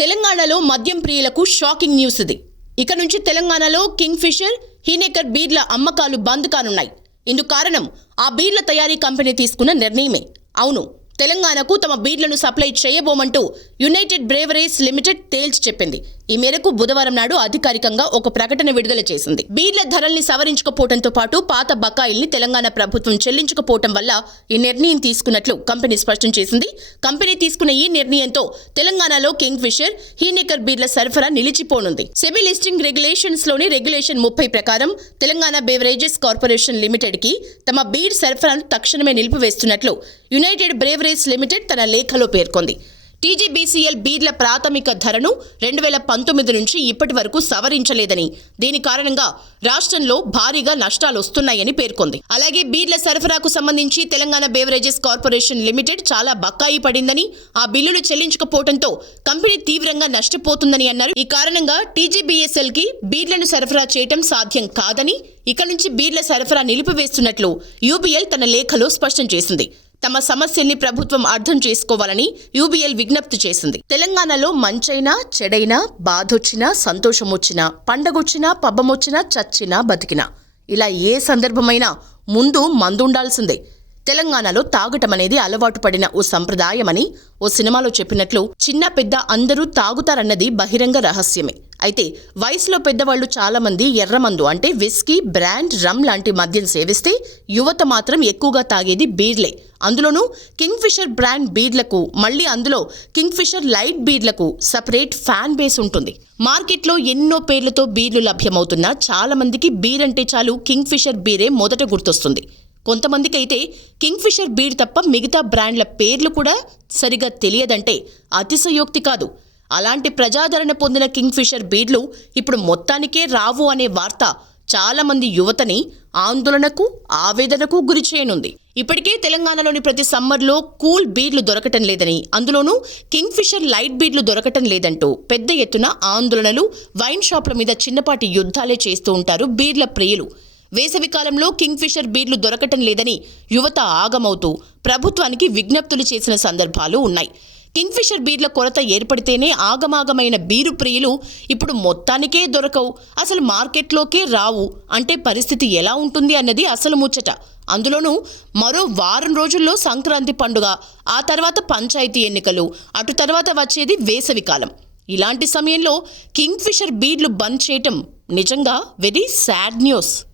తెలంగాణలో మద్యం ప్రియులకు షాకింగ్ న్యూస్ ఇది. ఇక నుంచి తెలంగాణలో కింగ్ ఫిషర్ హీనేకర్ బీర్ల అమ్మకాలు బంద్ కానున్నాయి. ఇందుకు కారణం ఆ బీర్ల తయారీ కంపెనీ తీసుకున్న నిర్ణయమే. అవును తెలంగాణకు తమ బీర్లను సప్లై చేయబోమంటూ యునైటెడ్ బ్రేవరీస్ లిమిటెడ్ తేల్చి చెప్పింది. ఈ మేరకు బుధవారం నాడు అధికారికంగా ఒక ప్రకటన విడుదల చేసింది. బీర్ల ధరల్ని సవరించకపోవడంతో పాటు పాత బకాయిల్ని తెలంగాణ ప్రభుత్వం చెల్లించకపోవటం వల్ల ఈ నిర్ణయం తీసుకున్నట్లు కంపెనీ స్పష్టం చేసింది. కంపెనీ తీసుకున్న ఈ నిర్ణయంతో తెలంగాణలో కింగ్ ఫిషర్ హీనేకర్ బీర్ల సరఫరా నిలిచిపోనుంది. సెబీ లిస్టింగ్ రెగ్యులేషన్స్లోని రెగ్యులేషన్ ముప్పై ప్రకారం తెలంగాణ బేవరేజెస్ కార్పొరేషన్ లిమిటెడ్కి తమ బీర్ సరఫరాను తక్షణమే నిలిపివేస్తున్నట్లు యునైటెడ్ బ్రేవరేజ్ లిమిటెడ్ తన లేఖలో పేర్కొంది. టీజీబీసీఎల్ బీర్ల ప్రాథమిక ధరను రెండు వేల పంతొమ్మిది నుంచి ఇప్పటి వరకు సవరించలేదని. దీని కారణంగా రాష్ట్రంలో భారీగా నష్టాలు వస్తున్నాయని పేర్కొంది. అలాగే బీర్ల సరఫరాకు సంబంధించి తెలంగాణ బేవరేజెస్ కార్పొరేషన్ లిమిటెడ్ చాలా బకాయి పడిందని ఆ బిల్లులు చెల్లించకపోవడంతో కంపెనీ తీవ్రంగా నష్టపోతుందని అన్నారు. ఈ కారణంగా టీజీబీఎస్ఎల్కి బీర్లను సరఫరా చేయటం సాధ్యం కాదని ఇక నుంచి బీర్ల సరఫరా నిలిపివేస్తున్నట్లు యూబీఎల్ తన లేఖలో స్పష్టం చేసింది. తమ సమస్యల్ని ప్రభుత్వం అర్థం చేసుకోవాలని యూబీఎల్ విజ్ఞప్తి చేసింది. తెలంగాణలో మంచైనా చెడైనా బాధొచ్చినా సంతోషమొచ్చినా పండగొచ్చినా పబ్బమొచ్చినా చచ్చినా బతికినా. ఇలా ఏ సందర్భమైనా ముందు మందుండాల్సిందే. తెలంగాణలో తాగటం అనేది అలవాటు పడిన ఓ సంప్రదాయమని ఓ సినిమాలో చెప్పినట్లు చిన్న పెద్ద అందరూ తాగుతారన్నది బహిరంగ రహస్యమే. అయితే వయసులో పెద్దవాళ్ళు చాలామంది ఎర్రమందు అంటే విస్కీ బ్రాండ్ రమ్ లాంటి మద్యం సేవిస్తే యువత మాత్రం ఎక్కువగా తాగేది బీర్లే. అందులోనూ కింగ్ఫిషర్ బ్రాండ్ బీర్లకు మళ్ళీ అందులో కింగ్ఫిషర్ లైట్ బీర్లకు సపరేట్ ఫ్యాన్ బేస్ ఉంటుంది. మార్కెట్లో ఎన్నో పేర్లతో బీర్లు లభ్యమవుతున్నా చాలామందికి బీర్ అంటే చాలు కింగ్ ఫిషర్ బీరే మొదట గుర్తొస్తుంది. కొంతమందికి అయితే కింగ్ఫిషర్ బీర్ తప్ప మిగతా బ్రాండ్ల పేర్లు కూడా సరిగా తెలియదంటే అతిశయోక్తి కాదు. అలాంటి ప్రజాదరణ పొందిన కింగ్ఫిషర్ బీడ్లు ఇప్పుడు మొత్తానికే రావు అనే వార్త చాలామంది యువతని ఆందోళనకు ఆవేదనకు గురి చేయనుంది. ఇప్పటికే తెలంగాణలోని ప్రతి సమ్మర్లో కూల్ బీడ్లు దొరకటం లేదని అందులోనూ కింగ్ ఫిషర్ లైట్ బీడ్లు దొరకటం లేదంటూ పెద్ద ఎత్తున ఆందోళనలు వైన్ షాప్ల మీద చిన్నపాటి యుద్ధాలే చేస్తూ ఉంటారు బీర్ల ప్రియులు. వేసవికాలంలో కింగ్ ఫిషర్ బీర్లు దొరకటం లేదని యువత ఆగమవుతూ ప్రభుత్వానికి విజ్ఞప్తులు చేసిన సందర్భాలు ఉన్నాయి. కింగ్ఫిషర్ బీర్ల కొరత ఏర్పడితేనే ఆగమాగమైన బీరు ప్రియులు ఇప్పుడు మొత్తానికే దొరకవు. అసలు మార్కెట్లోకే రావు. అంటే పరిస్థితి ఎలా ఉంటుంది అన్నది అసలు ముచ్చట. అందులోనూ మరో వారం రోజుల్లో సంక్రాంతి పండుగ ఆ తర్వాత పంచాయతీ ఎన్నికలు అటు తర్వాత వచ్చేది వేసవి కాలం. ఇలాంటి సమయంలో కింగ్ఫిషర్ బీడ్లు బీర్లు బంద్ చేయటం నిజంగా వెరీ సాడ్ న్యూస్.